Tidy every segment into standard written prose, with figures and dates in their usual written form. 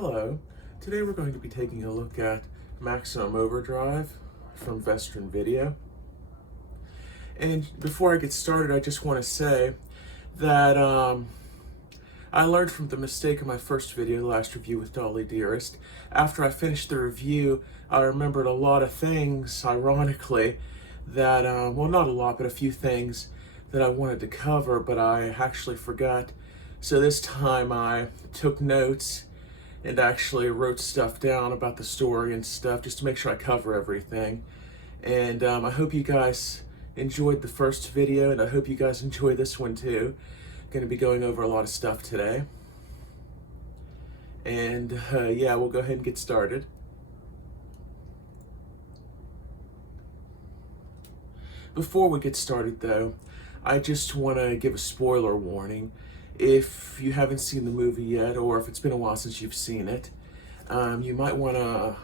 Hello. Today we're going to be taking a look at Maximum Overdrive from Vestron Video. And before I get started, I just want to say that I learned from the mistake of my first video, the last review with Dolly Dearest. After I finished the review, I remembered a lot of things, ironically, that, well, not a lot, but a few things that I wanted to cover, but I actually forgot. So this time I took notes and actually wrote stuff down about the story and stuff just to make sure I cover everything. And I hope you guys enjoyed the first video, and I hope you guys enjoy this one too. Going to be going over a lot of stuff today. And yeah, we'll go ahead and get started. Before we get started though, I just want to give a spoiler warning. If you haven't seen the movie yet, or if it's been a while since you've seen it, you might want to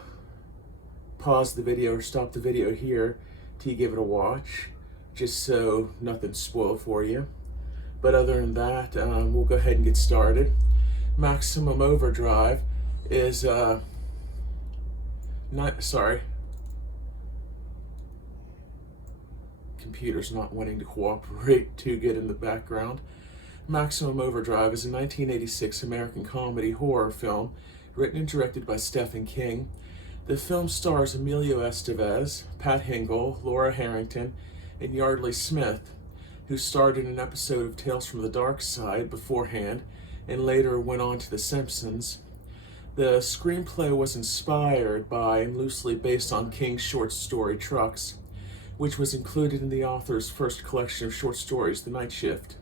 pause the video or stop the video here till you give it a watch, just so nothing's spoiled for you. But other than that, we'll go ahead and get started. Maximum Overdrive is, computer's not wanting to cooperate too good in the background. Maximum Overdrive is a 1986 American comedy horror film written and directed by Stephen King. The film stars Emilio Estevez, Pat Hingle, Laura Harrington, and Yardley Smith, who starred in an episode of Tales from the Dark Side beforehand and later went on to The Simpsons. The screenplay was inspired by and loosely based on King's short story Trucks, which was included in the author's first collection of short stories, The Night Shift.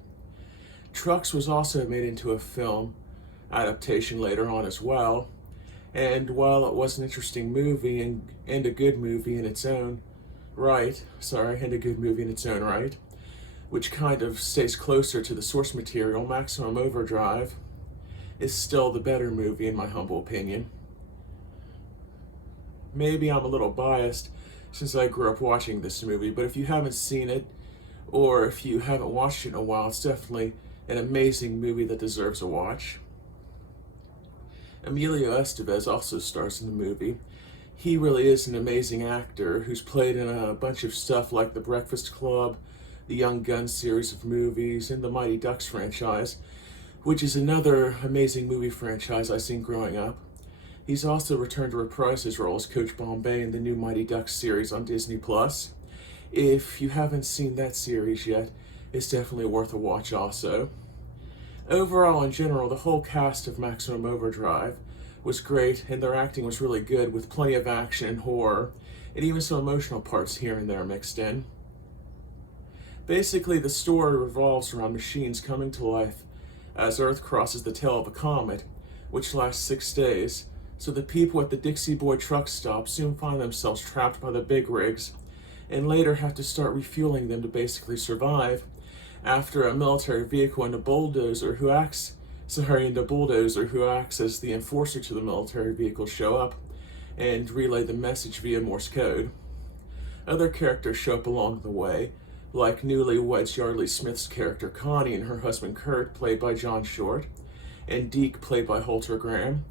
Trucks was also made into a film adaptation later on as well, and while it was an interesting movie and a good movie in its own right, which kind of stays closer to the source material, Maximum Overdrive is still the better movie in my humble opinion. Maybe I'm a little biased since I grew up watching this movie, but if you haven't seen it, or if you haven't watched it in a while, it's definitely an amazing movie that deserves a watch. Emilio Estevez also stars in the movie. He really is an amazing actor who's played in a bunch of stuff like The Breakfast Club, the Young Guns series of movies, and the Mighty Ducks franchise, which is another amazing movie franchise I've seen growing up. He's also returned to reprise his role as Coach Bombay in the new Mighty Ducks series on Disney+. If you haven't seen that series yet, it's definitely worth a watch also. Overall, in general, the whole cast of Maximum Overdrive was great, and their acting was really good, with plenty of action and horror, and even some emotional parts here and there mixed in. Basically, the story revolves around machines coming to life as Earth crosses the tail of a comet, which lasts 6 days, so the people at the Dixie Boy truck stop soon find themselves trapped by the big rigs, and later have to start refueling them to basically survive, after a military vehicle and a bulldozer who acts as the enforcer to the military vehicle show up and relay the message via Morse code. Other characters show up along the way, like newlyweds Yardley Smith's character Connie and her husband Kurt, played by John Short, and Deke, played by Holter Graham.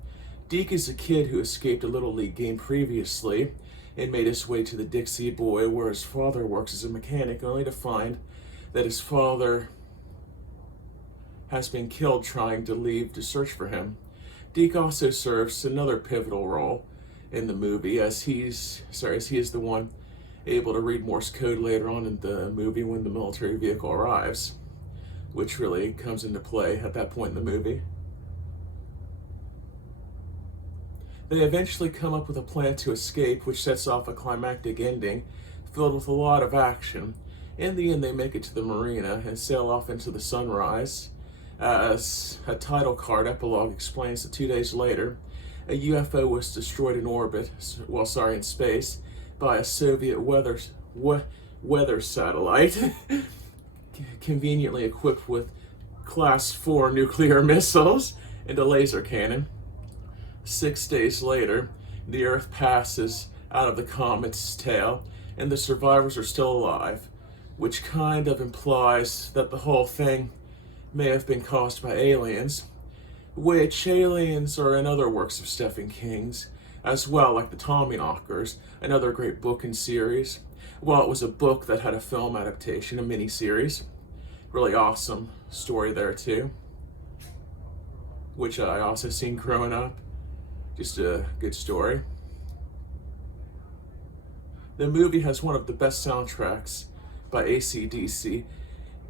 Deke is a kid who escaped a Little League game previously and made his way to the Dixie Boy, where his father works as a mechanic, only to find that his father has been killed trying to leave to search for him. Deke also serves another pivotal role in the movie, as he is the one able to read Morse code later on in the movie when the military vehicle arrives, which really comes into play at that point in the movie. They eventually come up with a plan to escape, which sets off a climactic ending filled with a lot of action. In the end, they make it to the marina and sail off into the sunrise. As a title card epilogue explains that 2 days later, a UFO was destroyed in space by a Soviet weather satellite, conveniently equipped with Class 4 nuclear missiles and a laser cannon. 6 days later, the Earth passes out of the comet's tail, and the survivors are still alive, which kind of implies that the whole thing may have been caused by aliens. which aliens are in other works of Stephen King's as well, like the Tommyknockers, another great book and series. Well, it was a book that had a film adaptation, a miniseries. Really awesome story there too, which I also seen growing up. Just a good story. The movie has one of the best soundtracks by AC/DC,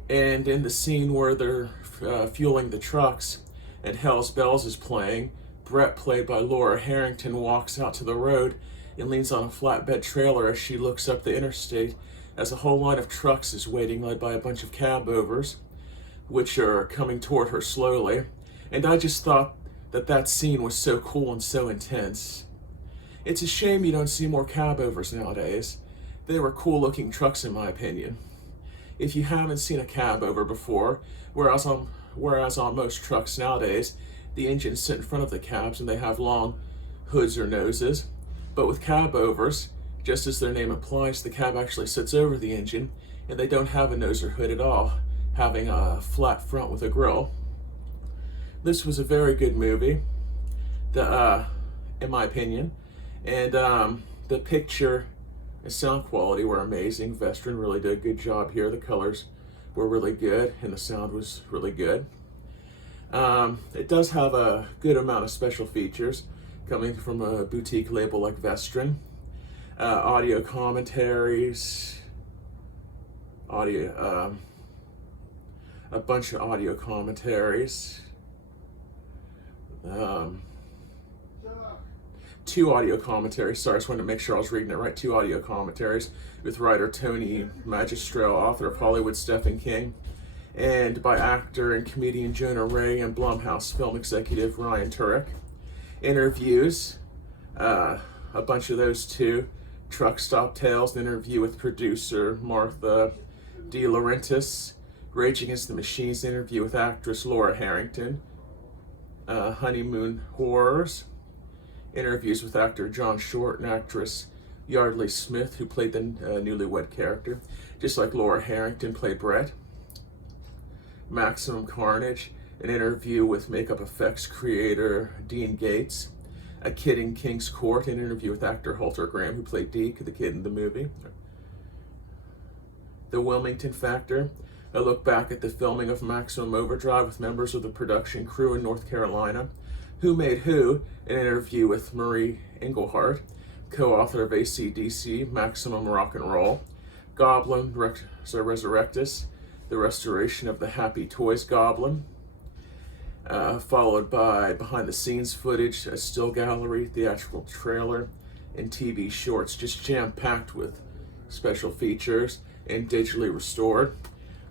and in the scene where they're fueling the trucks and Hell's Bells is playing, Brett, played by Laura Harrington, walks out to the road and leans on a flatbed trailer as she looks up the interstate as a whole line of trucks is waiting, led by a bunch of cab-overs, which are coming toward her slowly. And I just thought that scene was so cool and so intense. It's a shame you don't see more cab-overs nowadays. They were cool-looking trucks, in my opinion. If you haven't seen a cab-over before, whereas on most trucks nowadays, the engines sit in front of the cabs and they have long hoods or noses. But with cab-overs, just as their name implies, the cab actually sits over the engine, and they don't have a nose or hood at all, having a flat front with a grille. This was a very good movie, in my opinion, and the picture and sound quality were amazing. Vestron really did a good job here. The colors were really good, and the sound was really good. It does have a good amount of special features coming from a boutique label like Vestron. Audio commentaries, a bunch of audio commentaries, 2 audio commentaries, sorry, I just wanted to make sure I was reading it right, 2 audio commentaries with writer Tony Magistrale, author of Hollywood Stephen King, and by actor and comedian Jonah Ray and Blumhouse film executive Ryan Turek. Interviews, a bunch of those too. Truck Stop Tales, an interview with producer Martha De Laurentiis. Rage Against the Machines, interview with actress Laura Harrington. Honeymoon Horrors, interviews with actor John Short and actress Yardley Smith, who played the newlywed character, just like Laura Harrington played Brett. Maximum Carnage, an interview with makeup effects creator Dean Gates. A Kid in King's Court, an interview with actor Halter Graham, who played Deke, the kid in the movie. The Wilmington Factor, a look back at the filming of Maximum Overdrive with members of the production crew in North Carolina. Who Made Who, an interview with Marie Engelhart, co-author of AC/DC, Maximum Rock and Roll. Goblin Resurrectus, the restoration of the Happy Toys Goblin. Followed by behind the scenes footage, a still gallery, theatrical trailer, and TV shorts, just jam-packed with special features and digitally restored.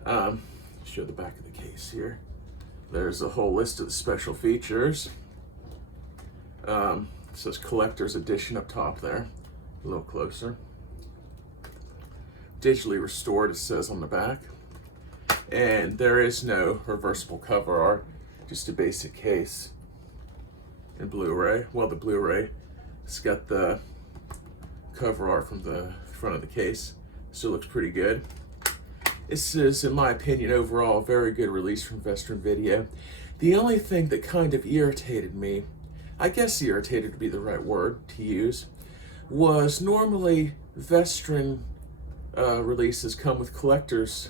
Show the back of the case here. There's a whole list of the special features. It says collector's edition up top there, a little closer. Digitally restored, it says on the back. And there is no reversible cover art, just a basic case in Blu-ray. Well, the Blu-ray, it's got the cover art from the front of the case. Still looks pretty good. This is, in my opinion, overall a very good release from Vestron Video. The only thing that kind of irritated me, I guess irritated would be the right word to use, was normally Vestron releases come with collector's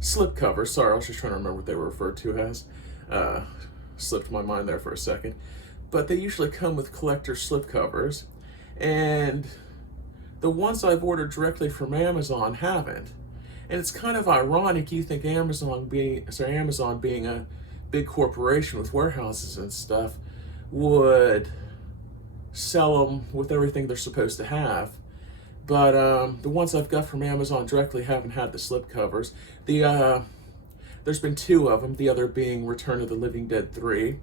slipcovers. Sorry, I was just trying to remember what they were referred to as. Slipped my mind there for a second. But they usually come with collector's slipcovers, and the ones I've ordered directly from Amazon haven't. And it's kind of ironic. You think Amazon being a big corporation with warehouses and stuff would sell them with everything they're supposed to have. But the ones I've got from Amazon directly haven't had the slipcovers. There's been 2 of them, the other being Return of the Living Dead 3.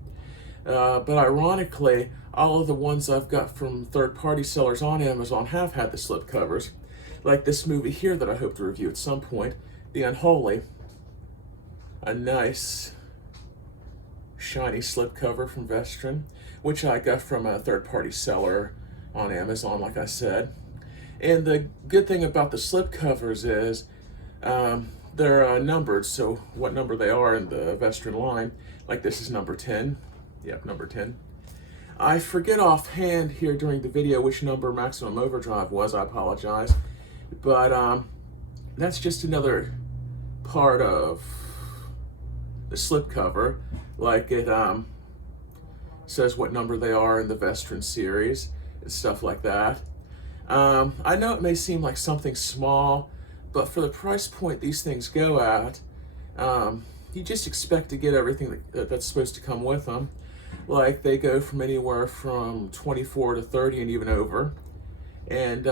But ironically, all of the ones I've got from third-party sellers on Amazon have had the slipcovers. Like this movie here that I hope to review at some point, The Unholy. A nice, shiny slipcover from Vestron, which I got from a third-party seller on Amazon, like I said. And the good thing about the slipcovers is they're numbered, so what number they are in the Vestron line. Like this is number 10. Yep, number 10. I forget offhand here during the video which number Maximum Overdrive was. I apologize. But that's just another part of the slipcover. Like it says what number they are in the Vestron series and stuff like that. I know it may seem like something small, but for the price point these things go at, you just expect to get everything that's supposed to come with them. Like they go from anywhere from 24 to 30 and even over. And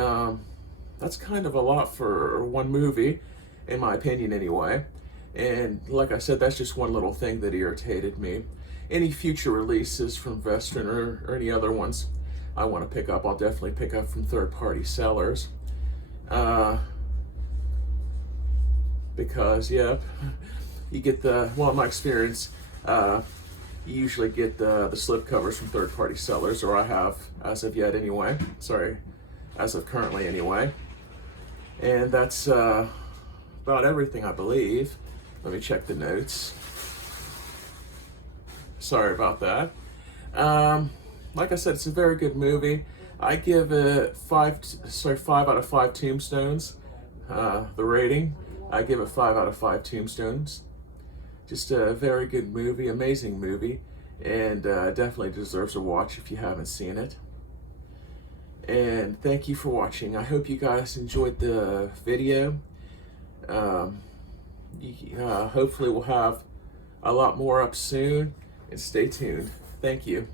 that's kind of a lot for one movie, in my opinion anyway. And like I said, that's just one little thing that irritated me. Any future releases from Vestron or any other ones I want to pick up, I'll definitely pick up from third-party sellers. Because, yep, you get well, in my experience, you usually get the slipcovers from third-party sellers, or I have as of yet anyway. Sorry, as of currently anyway. And that's about everything, I believe. Let me check the notes. Sorry about that. Like I said, it's a very good movie. I give it 5 out of 5 tombstones. The rating, I give it 5 out of 5 tombstones. Just a very good movie, amazing movie, and definitely deserves a watch if you haven't seen it. And thank you for watching. I hope you guys enjoyed the video. Hopefully we'll have a lot more up soon, and stay tuned. Thank you.